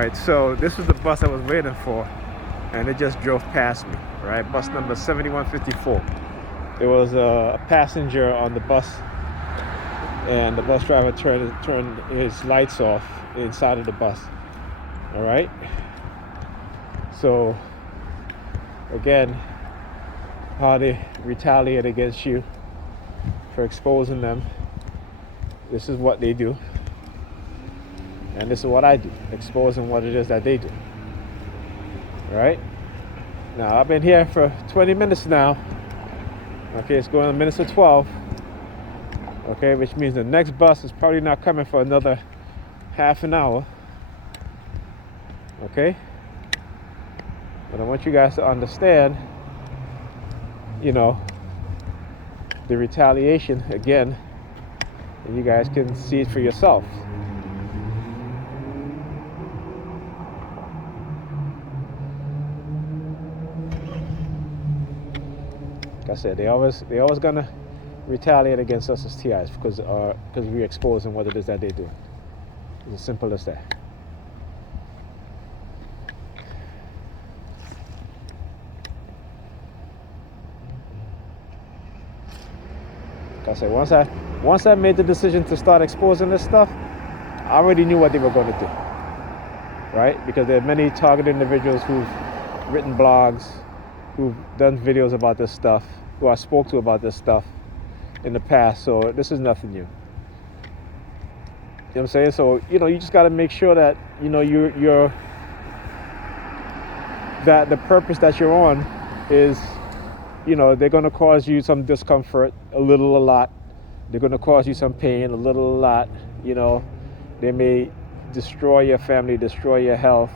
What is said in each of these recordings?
right, so this was the bus I was waiting for, and it just drove past me, right? Bus number 7154. There was a passenger on the bus, and the bus driver turned his lights off inside of the bus. All right. So again, how they retaliate against you for exposing them. This is what they do, and this is what I do, exposing what it is that they do. All right. Now I've been here for 20 minutes now. Okay, it's going on minutes to 12. Okay, which means the next bus is probably not coming for another half an hour. Okay, but I want you guys to understand, you know, the retaliation again, and you guys can see it for yourself. Like I said, they always gonna retaliate against us as TIs because we're exposing what it is that they do. It's as simple as that. Like I said, once I made the decision to start exposing this stuff, I already knew what they were going to do, right? Because there are many targeted individuals who've written blogs, who've done videos about this stuff, who I spoke to about this stuff in the past, so this is nothing new. You know what I'm saying? So, you know, you just got to make sure that, you know, that the purpose that you're on is, you know, they're going to cause you some discomfort, a little, a lot. They're going to cause you some pain, a little, a lot. You know, they may destroy your family, destroy your health,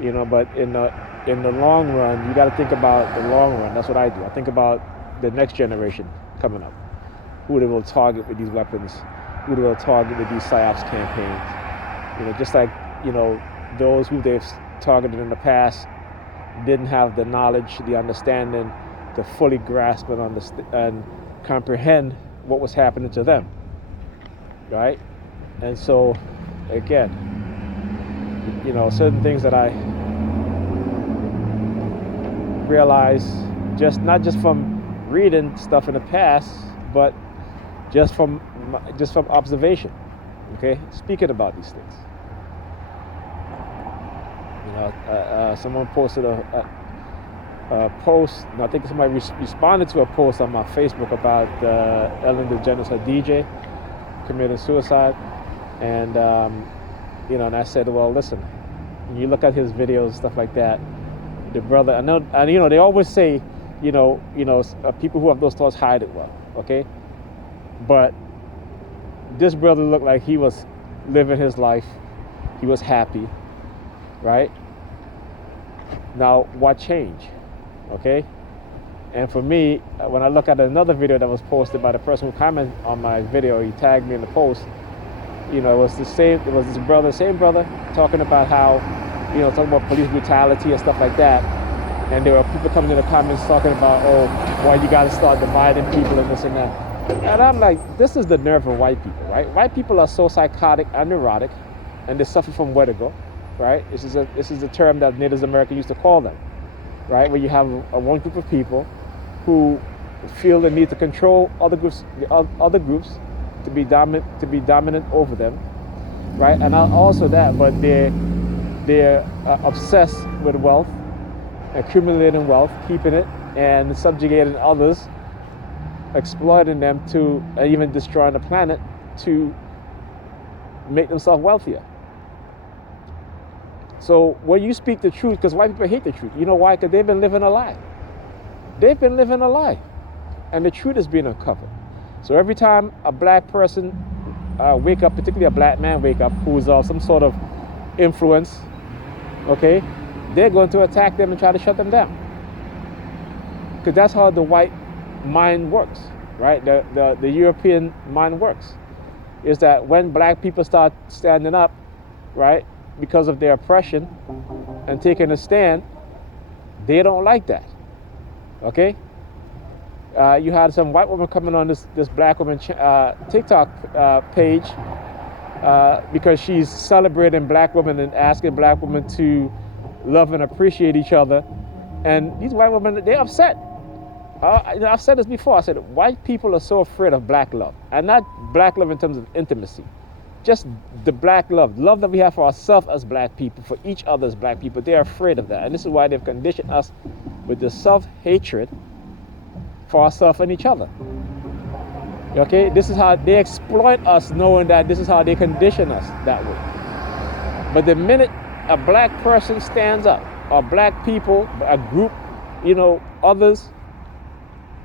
you know, but in the long run, you got to think about the long run. That's what I do. I think about the next generation coming up, who they will target with these weapons, who they will target with these PSYOPs campaigns. You know, just like, you know, those who they've targeted in the past didn't have the knowledge, the understanding to fully grasp and comprehend what was happening to them, right? And so, again, you know, certain things that I realize, not just from reading stuff in the past, but just from observation. Okay, speaking about these things. You know, someone posted a post, and I think somebody responded to a post on my Facebook about Ellen DeGeneres, her DJ, committing suicide, and you know, and I said, well, listen, when you look at his videos, stuff like that, the brother, I know, and you know, they always say, you know, people who have those thoughts hide it well, okay? But this brother looked like he was living his life. He was happy, right? Now, what changed, okay? And for me, when I look at another video that was posted by the person who commented on my video, he tagged me in the post, you know, it was same brother, talking about how, you know, talking about police brutality and stuff like that. And there were people coming in the comments talking about, oh, why you got to start dividing people and this and that. And I'm like, this is the nerve of white people, right? White people are so psychotic and neurotic, and they suffer from vertigo, right? This is a term that Native Americans used to call them, right? Where you have one group of people who feel the need to control other groups to be dominant over them, right? And also that, but they're obsessed with wealth, accumulating wealth, keeping it, and subjugating others, exploiting them to, and even destroying the planet to make themselves wealthier. So when you speak the truth, because white people hate the truth, you know why? Because they've been living a lie. They've been living a lie, and the truth is being uncovered. So every time a black person wake up, particularly a black man wake up, who's of some sort of influence, okay, they're going to attack them and try to shut them down. Because that's how the white mind works, right? The European mind works. Is that when black people start standing up, right, because of their oppression and taking a stand, they don't like that, okay? You had some white woman coming on this black woman TikTok page, because she's celebrating black women and asking black women to love and appreciate each other. And these white women, they're upset. I've said this before. I said white people are so afraid of black love, and not black love in terms of intimacy, just the black love that we have for ourselves as black people, for each other as black people. They're afraid of that, and this is why they've conditioned us with this self-hatred for ourselves and each other. Okay, this is how they exploit us, knowing that this is how they condition us that way. But the minute a black person stands up, or black people, a group, others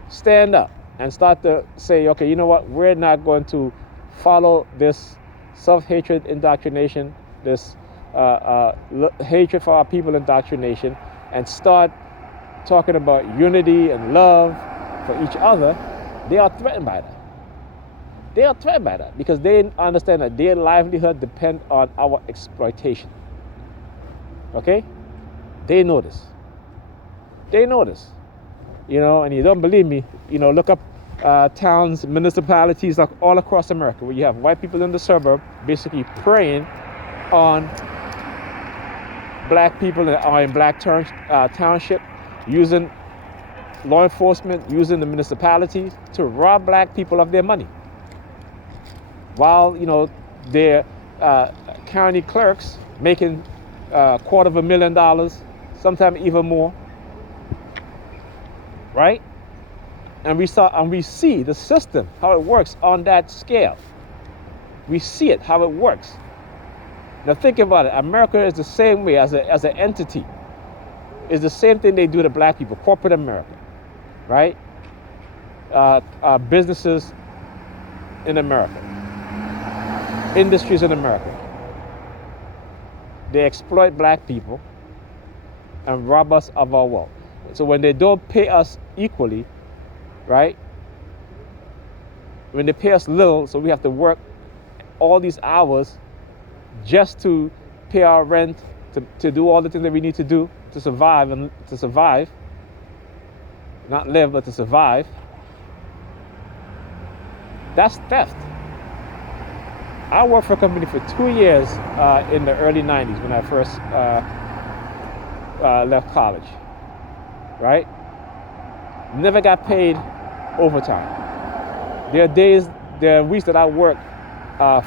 stand up and start to say, okay, you know what, we're not going to follow this self-hatred indoctrination, this hatred for our people indoctrination, and start talking about unity and love for each other, they are threatened by that. They are threatened by that because they understand that their livelihood depends on our exploitation. Okay? They know this. They know this. And you don't believe me, look up towns, municipalities all across America where you have white people in the suburb basically preying on black people in black township, using law enforcement, using the municipalities to rob black people of their money. While, their county clerks making $250,000, sometimes even more, right? And we see the system, how it works on that scale. We see it, how it works. Now think about it. America is the same way as an entity. It's the same thing they do to black people, corporate America, right? Businesses in America, industries in America. They exploit black people and rob us of our wealth. So when they don't pay us equally, right? When they pay us little, so we have to work all these hours just to pay our rent, to do all the things that we need to do to survive, not live, but to survive. That's theft. I worked for a company for 2 years in the early 90s when I first left college, right? Never got paid overtime. There are weeks that I work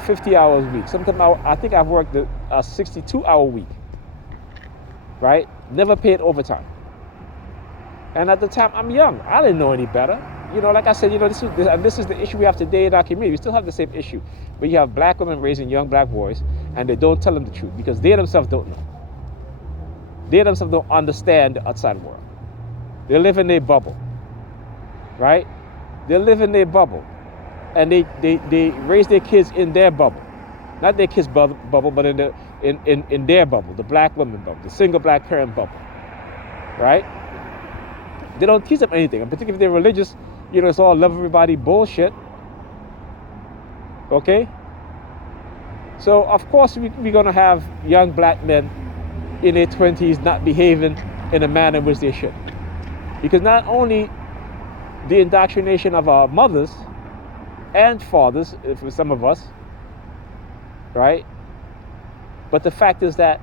50 hours a week. Sometimes I think I've worked a 62-hour week, right? Never paid overtime. And at the time, I'm young. I didn't know any better. Like I said, this is the issue we have today in our community. We still have the same issue. But you have black women raising young black boys, and they don't tell them the truth because they themselves don't know. They themselves don't understand the outside world. They live in their bubble, right? They live in their bubble, and they raise their kids in their bubble, not their kids' bubble, but in their bubble, the black women bubble, the single black parent bubble, right? They don't teach them anything, and particularly if they're religious, it's all love everybody bullshit. Okay? So of course we're gonna have young black men in their 20s not behaving in a manner in which they should. Because not only the indoctrination of our mothers and fathers, for some of us, right? But the fact is that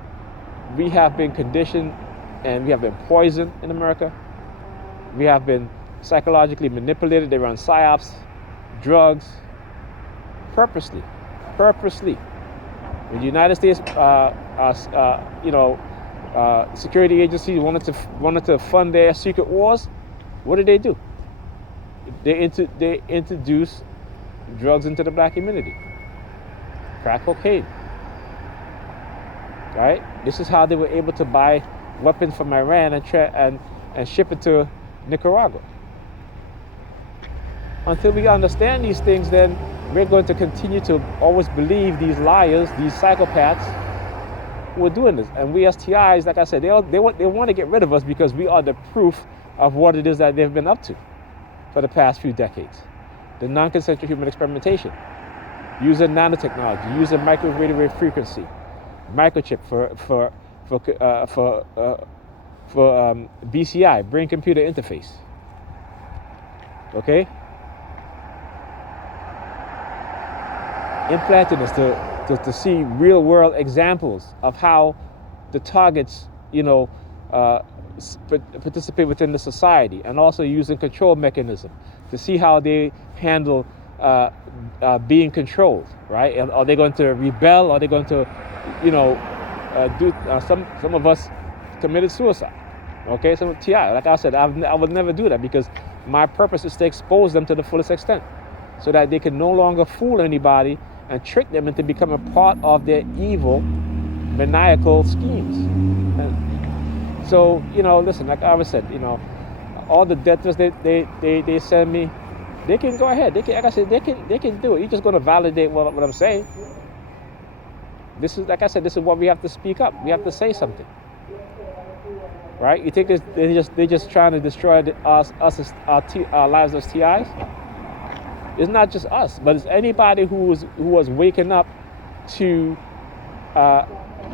we have been conditioned and we have been poisoned in America. We have been psychologically manipulated. They run psyops, drugs, purposely. When the United States, security agencies wanted to fund their secret wars, what did they do? They introduced drugs into the black community. Crack cocaine. Right? This is how they were able to buy weapons from Iran and ship it to Nicaragua. Until we understand these things, then we're going to continue to always believe these liars, these psychopaths who are doing this. And we as TIs, like I said, they want to get rid of us because we are the proof of what it is that they've been up to for the past few decades. The non-consensual human experimentation, using nanotechnology, using microwave frequency, microchip for BCI, brain computer interface. Okay? Implanting us to see real world examples of how the targets, participate within the society, and also using control mechanism to see how they handle being controlled, right? Are they going to rebel? Are they going to, do some of us committed suicide? Okay, some TI. Like I said, I would never do that, because my purpose is to expose them to the fullest extent, so that they can no longer fool anybody and trick them into becoming part of their evil, maniacal schemes. And so, listen, like I always said, all the death threats they send me, they can go ahead. They can, like I said, they can do it. You're just going to validate what I'm saying. This is, like I said, this is what we have to speak up. We have to say something, right? You think they just trying to destroy us as our lives as TIs? It's not just us, but it's anybody who was waking up to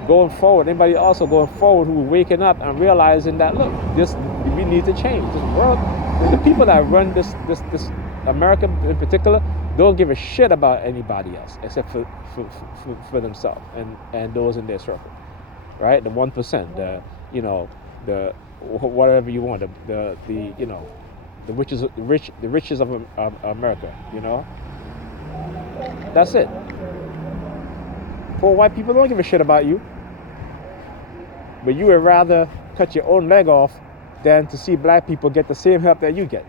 going forward. Anybody also going forward who was waking up and realizing that, look, we need to change this world. The people that run this America in particular don't give a shit about anybody else except for themselves and those in their circle, right? The 1%, the whatever you want, the riches of America, That's it. Poor white people don't give a shit about you. But you would rather cut your own leg off than to see black people get the same help that you get.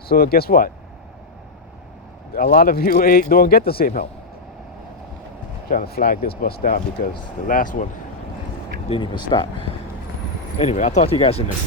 So guess what? A lot of you don't get the same help. I'm trying to flag this bus down because the last one didn't even stop. Anyway, I'll talk to you guys in the next video.